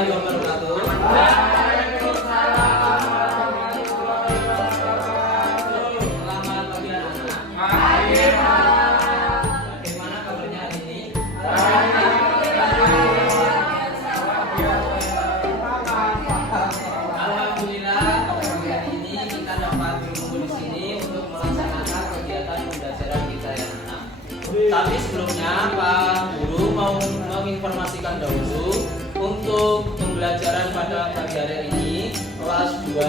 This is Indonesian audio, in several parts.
warahmatullahi wabarakatuh. Selamat pagi anak-anak. Bagaimana kabarnya hari ini? Alhamdulillah, pada pagi hari ini kita dapat berkumpul di sini untuk melaksanakan kegiatan pembelajaran kita ya anak. Tapi sebelumnya Pak Guru mau menginformasikan dahulu untuk pembelajaran pada pagi hari ini kelas 2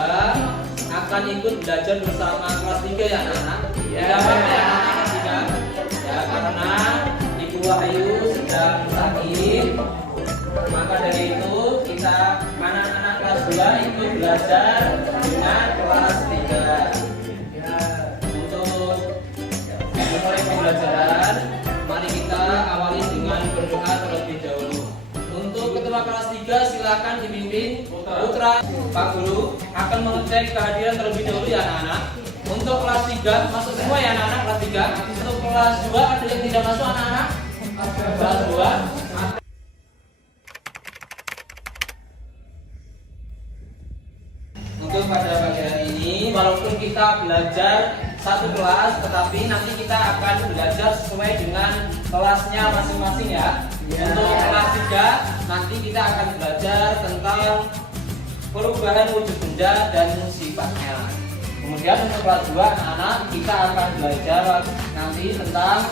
akan ikut belajar bersama kelas 3 ya anak-anak. Ya, anak-anak tidak. Ya, karena Ibu Wahyu sedang sakit. Maka dari itu kita anak-anak kelas 2 ikut belajar dengan kelas 3. Untuk memulai pembelajaran, mari kita awali dengan berdoa terlebih dahulu. Untuk ketua kelas 3 silakan dipimpin Putra. Pak Guru akan mengecek kehadiran terlebih dahulu ya anak-anak. Untuk kelas 3 masuk semua ya anak-anak kelas 3. Untuk kelas 2 ada yang tidak masuk anak-anak? Kelas 2. Untuk pada pagi hari ini, walaupun kita belajar satu kelas, tetapi nanti kita akan belajar sesuai dengan kelasnya masing-masing ya. Untuk kelas 3, nanti kita akan belajar tentang perubahan wujud benda dan sifatnya. Kemudian untuk kelas 2 anak-anak, kita akan belajar nanti tentang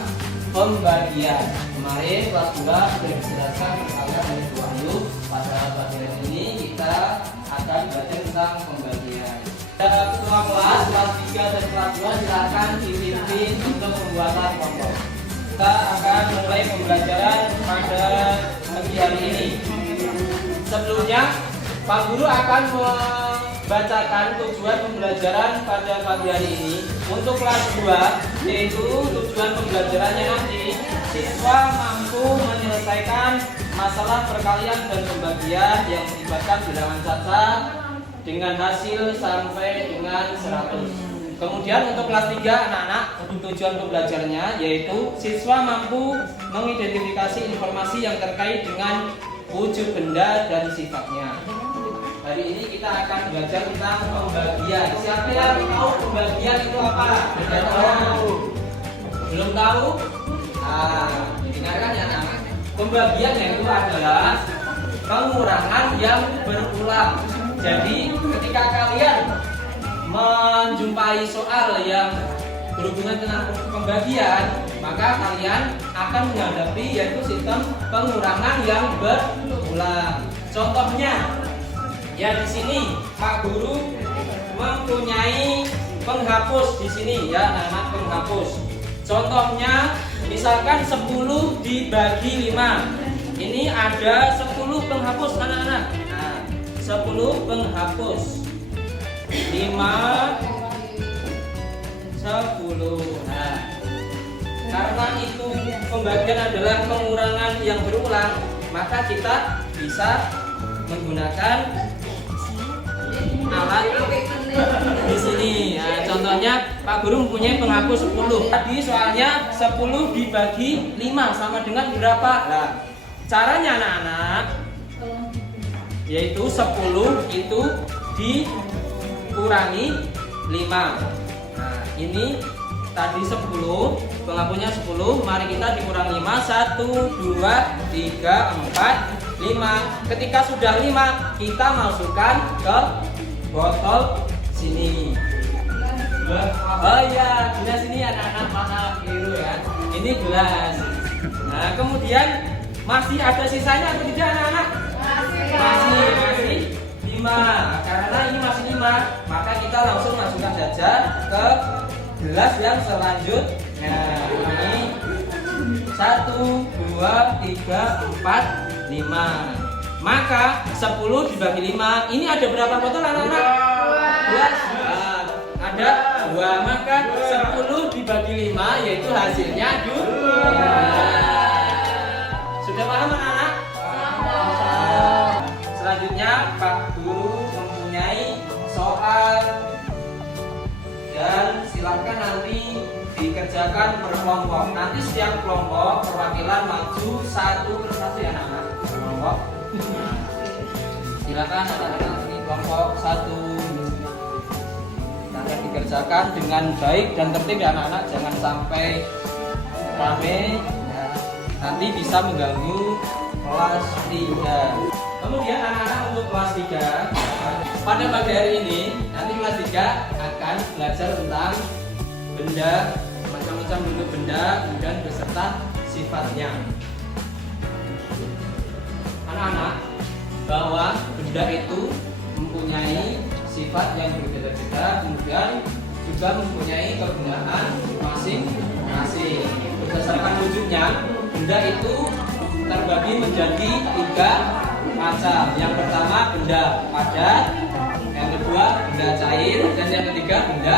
pembagian. Kemarin kelas 2 sudah dijelaskan kalian oleh Bu Wahyu. Pada pagi hari ini kita akan belajar tentang pembagian. Ketua kelas 3 dan kelas 2 silakan dipimpin untuk pembuatan kelompok. Kita akan mulai pembelajaran pada pagi hari ini. Sebelumnya, Pak Guru akan membacakan tujuan pembelajaran pada pagi hari ini. Untuk kelas 2, yaitu tujuan pembelajarannya nanti siswa mampu menyelesaikan masalah perkalian dan pembagian yang melibatkan bilangan cacat dengan hasil sampai dengan 100. Kemudian untuk kelas 3 anak-anak, tujuan pembelajarannya yaitu siswa mampu mengidentifikasi informasi yang terkait dengan wujud benda dan sifatnya. Hari ini kita akan belajar tentang pembagian. Siapa yang tahu pembagian itu apa? Tidak tahu? Belum tahu? Dengarkan ya anak. Pembagian itu adalah pengurangan yang berulang. Jadi ketika kalian menjumpai soal yang berhubungan dengan pembagian, maka kalian akan menghadapi yaitu sistem pengurangan yang berulang. Contohnya, ya di sini Pak Guru mempunyai penghapus di sini ya anak-anak, penghapus. Contohnya misalkan 10 dibagi 5. Ini ada 10 penghapus anak-anak. Nah, 10 penghapus. 5 10. Nah, karena itu pembagian adalah pengurangan yang berulang, maka kita bisa menggunakan alat di sini. Nah, contohnya Pak Guru mempunyai penghapus 10. Tadi soalnya 10 dibagi 5 sama dengan berapa? Nah, caranya anak-anak yaitu 10 itu dikurangi 5. Nah, ini tadi 10, penghapusnya 10, mari kita dikurangi 5. 1, 2, 3, 4, 5. Ketika sudah 5, kita masukkan ke botol sini. Oh iya, gelas ini anak-anak, maaf keliru ya. Ini gelas. Nah, kemudian masih ada sisanya atau tidak anak-anak? Masih 5. Karena ini masih 5, maka kita langsung masukkan saja ke gelas yang selanjutnya. Ini 1, 2, 3, 4, 5. Maka 10 dibagi 5. Ini ada berapa botol anak-anak? 12. Nah, ada 2. Maka 10 dibagi 5 yaitu hasilnya 2. Sudah paham anak-anak? Selanjutnya Pak Guru mempunyai soal dan silakan nanti dikerjakan per kelompok. Nanti setiap kelompok perwakilan maju 1 persatu ya anak-anak. Kelompok silakan anak-anak ini kelompok 1 akan dikerjakan dengan baik dan tertib ya anak-anak, jangan sampai rame ya, nanti bisa mengganggu kelas 3. Kemudian anak-anak untuk kelas 3 pada pagi hari ini nanti kelas 3 akan belajar tentang benda, macam-macam bentuk benda, kemudian beserta sifatnya. Anak-anak, bahwa benda itu mempunyai sifat yang berbeda-beda, kemudian juga mempunyai kegunaan masing-masing. Berdasarkan wujudnya, benda itu terbagi menjadi 3 macam. Yang pertama benda padat, yang kedua benda cair, dan yang ketiga benda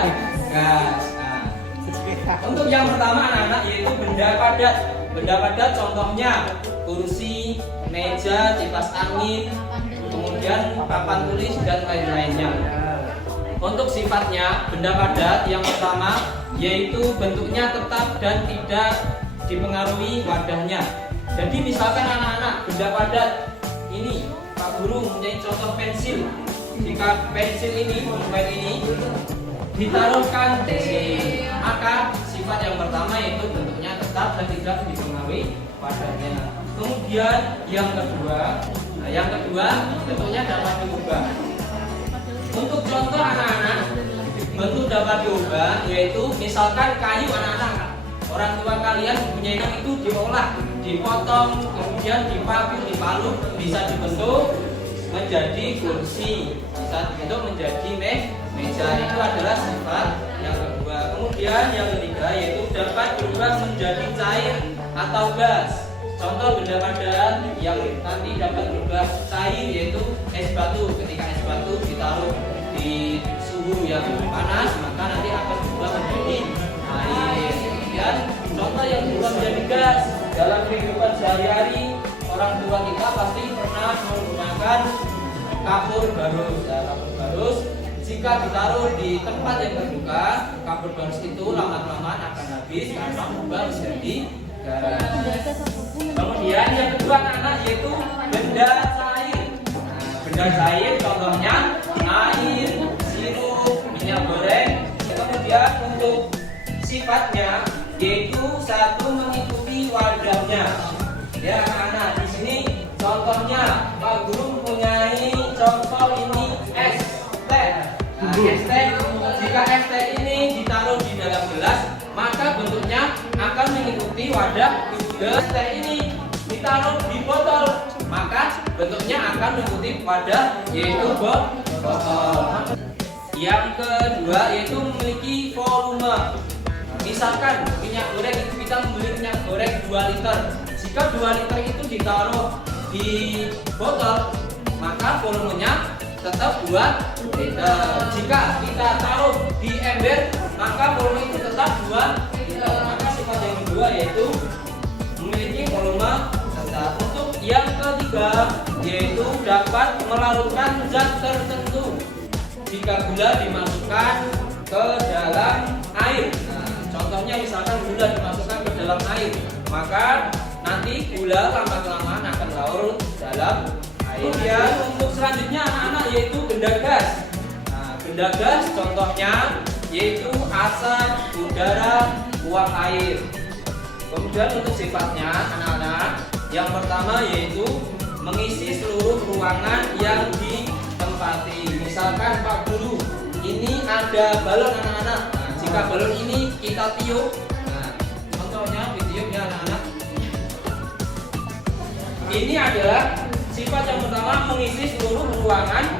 gas. Nah, untuk yang pertama anak-anak yaitu benda padat. Benda padat contohnya kursi, meja, kipas angin, kemudian papan tulis dan lain-lainnya. Untuk sifatnya benda padat yang pertama yaitu bentuknya tetap dan tidak dipengaruhi wadahnya. Jadi misalkan anak-anak benda padat ini Pak Guru mempunyai contoh pensil. Jika pensil ini, pulpen ini ditaruhkan maka sifat yang pertama yaitu bentuknya tetap dan tidak dipengaruhi wadahnya. Kemudian yang kedua bentuknya dapat diubah. Untuk contoh anak-anak bentuk dapat diubah yaitu misalkan kayu anak-anak, orang tua kalian mempunyai itu diolah, dipotong, kemudian dipalu, bisa dibentuk menjadi kursi, bisa dibentuk menjadi meja. Itu adalah sifat yang kedua. Kemudian yang ketiga yaitu dapat berubah menjadi cair atau gas. Contoh benda padat yang nanti dapat berubah cair yaitu es batu. Ketika es batu ditaruh di suhu yang panas maka nanti akan berubah menjadi air. Dan contoh yang berubah menjadi gas dalam kehidupan sehari-hari, orang tua kita pasti pernah menggunakan kapur barus. Kapur barus jika ditaruh di tempat yang terbuka, kapur barus itu lama-kelamaan akan habis karena berubah menjadi garam. Kemudian yang kedua anak-anak yaitu benda cair. Benda cair contohnya air, sirup, minyak goreng. Kemudian untuk sifatnya yaitu satu mengikuti wadahnya. Ya anak-anak, di sini contohnya Pak Guru mempunyai contoh ini es teh. Es teh, jika es teh ini ditaruh di dalam gelas maka bentuknya akan mengikuti wadah. Es teh ini ditaruh di botol maka bentuknya akan mengikuti wadah yaitu botol. Yang kedua yaitu memiliki volume. Misalkan minyak goreng itu kita membeli minyak goreng 2 liter. Jika 2 liter itu ditaruh di botol maka volumenya tetap 2 liter. Jika kita taruh di ember maka volume itu tetap 2 liter. Maka sifat yang kedua yaitu memiliki volume tetap. Untuk yang ketiga yaitu dapat melarutkan zat tertentu. Jika gula dimasukkan ke dalam air, contohnya misalkan gula dimasukkan ke dalam air, maka nanti gula lama-kelamaan akan larut dalam air. Kemudian untuk selanjutnya anak-anak yaitu benda gas. Benda gas contohnya yaitu asap, udara, uap air. Kemudian untuk sifatnya anak-anak yang pertama yaitu mengisi seluruh ruangan yang ditempati. Misalkan Pak Guru ini ada balon anak-anak. Jika balon ini kita tiup, contohnya ditiup ya anak-anak. Ini adalah sifat yang pertama mengisi seluruh ruangan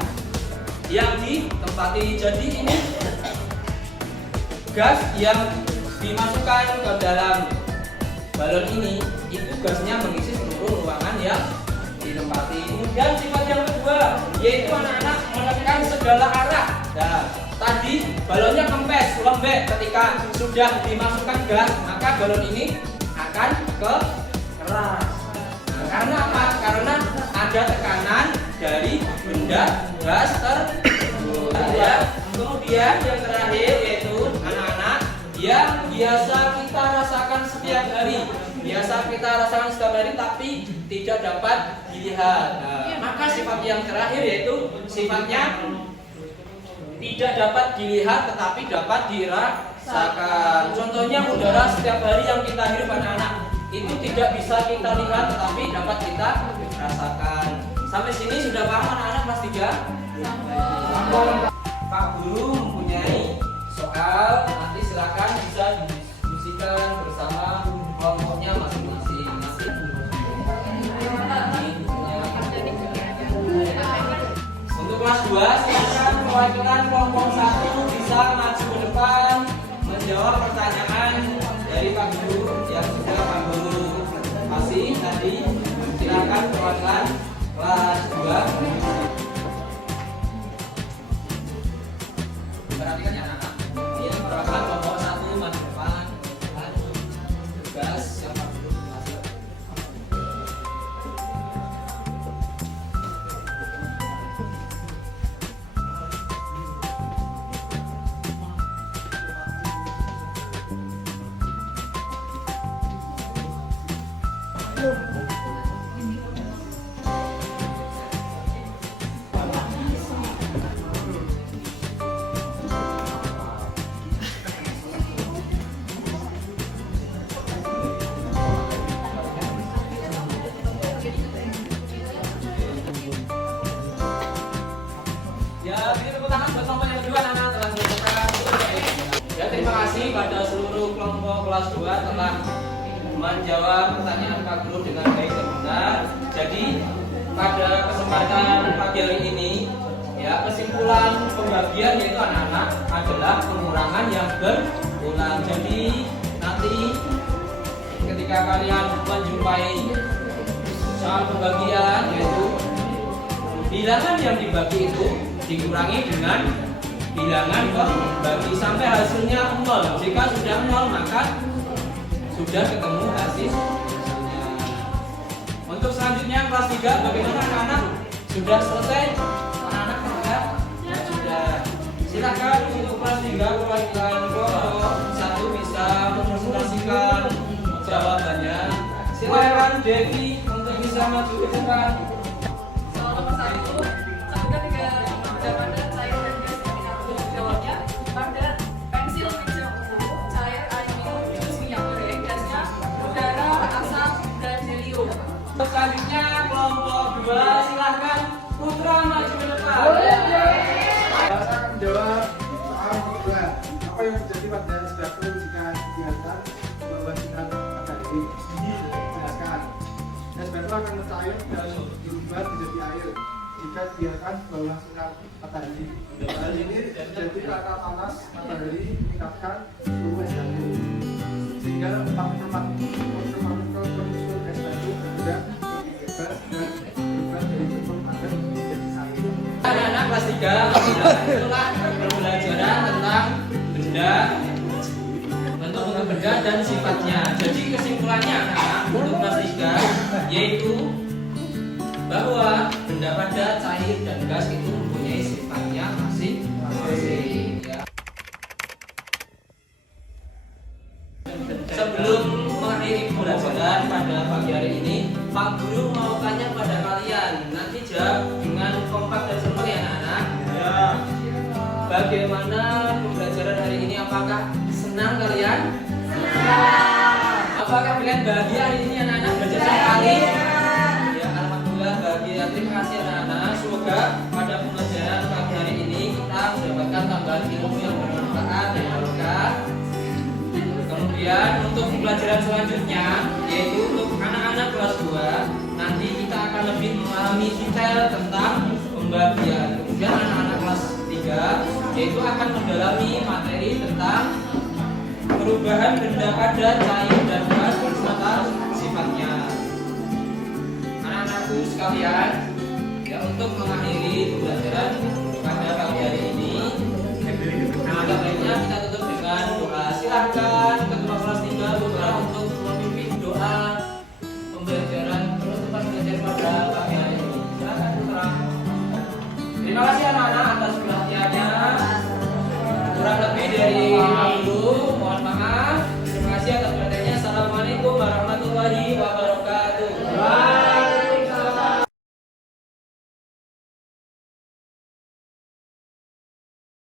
yang ditempati. Jadi ini gas yang dimasukkan ke dalam balon ini itu gasnya mengisi seluruh ruangan yang ditempati. Kemudian sifat yang kedua yaitu anak-anak menekan segala arah. Nah, tadi balonnya kempes, lembek. Ketika sudah dimasukkan gas maka balon ini akan keras. Karena apa? Karena ada tekanan dari benda gas tersebut. Kemudian yang terakhir yaitu anak-anak yang biasa kita rasakan setiap hari. Biasa kita rasakan setiap hari tapi tidak dapat dilihat. Maka Maka sifat yang terakhir yaitu sifatnya tidak dapat dilihat tetapi dapat dirasakan. Contohnya udara setiap hari yang kita hirup anak-anak itu tidak bisa kita lihat tetapi dapat kita rasakan. Sampai sini sudah paham anak-anak kelas 3? Pak Guru mempunyai soal, nanti silakan bisa didiskusikan bersama kelompoknya masing-masing. Untuk kelas 2 silakan perwakilan kelompok 1 bisa maju ke depan menjawab pertanyaan dari Pak Guru yang sudah Pak Guru kasih tadi. Silakan perwakilan kelas 2. Perhatikan ya anak-anak. Ini perwakilan kelompok 1 maju ke depan. Tugas yang Pak Guru kasih. Ya, beri tepuk tangan buat kelompok yang kedua anak-anak telah mengerjakan. Ya, terima kasih pada seluruh kelompok kelas 2 telah menjawab pertanyaan Pak Guru dengan baik dan benar. Jadi, pada kesempatan pagi hari ini, ya, kesimpulan pembagian yaitu anak-anak adalah pengurangan yang berulang. Jadi, nanti ketika kalian menjumpai soal pembagian yaitu bilangan yang dibagi itu dikurangi dengan bilangan pembagi sampai hasilnya 0. Jika sudah 0 maka sudah ketemu hasilnya. Untuk selanjutnya kelas 3 bagaimana anak-anak? Sudah selesai? Anak-anak enggak? Ya, sudah. Silakan untuk kelas 3 perwakilan kelompok 1 bisa mempresentasikan jawabannya. Silakan Devi untuk bisa maju ke depan. Soal nomor 1, sebutkan 3 jawaban cair dan gas yang tidak jawabnya. Pada pensil, meja buku, cair, air minum, jus, minyak goreng, gasnya udara, asap, dan helium. Untuk selanjutnya kelompok 2 silahkan Putra maju ke depan. Saya akan menjawab soal kedua. Apa yang terjadi pada spektur jika dibiarkan bawah sinar matahari? Jelaskan. Spektur akan mencair dan berubah menjadi air jika dibiarkan bawah sinar matahari. Hal ini terjadi karena panas matahari meningkatkan suhu es batu, sehingga partikel-partikel penyusun es batu mudah bebas dan berubah dari bentuk padat menjadi air. Anak-anak kelas 3 itulah pembelajaran tentang benda, bentuk-bentuk benda dan sifatnya. Jadi kesimpulannya anak-anak untuk kelas 3 yaitu bahwa benda padat, cair dan gas itu mempunyai sifatnya masing-masing. Ya. Sebelum mengakhiri pembelajaran pada pagi hari ini, Pak Guru mau tanya pada kalian. Nanti jawab dengan kompak dan simpel ya anak-anak. Ya. Bagaimana pembelajaran hari ini? Apakah senang kalian? Senang. Apakah kalian bahagia hari ini anak-anak belajar sekali? Ya, alhamdulillah bahagia. Terima kasih anak-anak. Semoga pada pembelajaran pagi hari ini kita mendapatkan tambahan ilmu yang bermanfaat dan berkah. Kemudian untuk pembelajaran selanjutnya yaitu untuk anak-anak kelas 2 nanti kita akan lebih memahami detail tentang pembagian. Kemudian anak-anak kelas 3 yaitu akan mendalami materi tentang perubahan benda padat, cair dan gas serta sifatnya. Anak-anakku sekalian, ya untuk mengakhiri pembelajaran pada pagi hari ini, agak baiknya kita tutup dengan doa. Silahkan ketua kelas 3 Putra untuk memimpin doa pembelajaran terus tempat belajar pada pagi hari ini. Silahkan Putra. Terima kasih anak-anak atas perhatiannya. Kurang lebih dari Pak Guru, mohon maaf.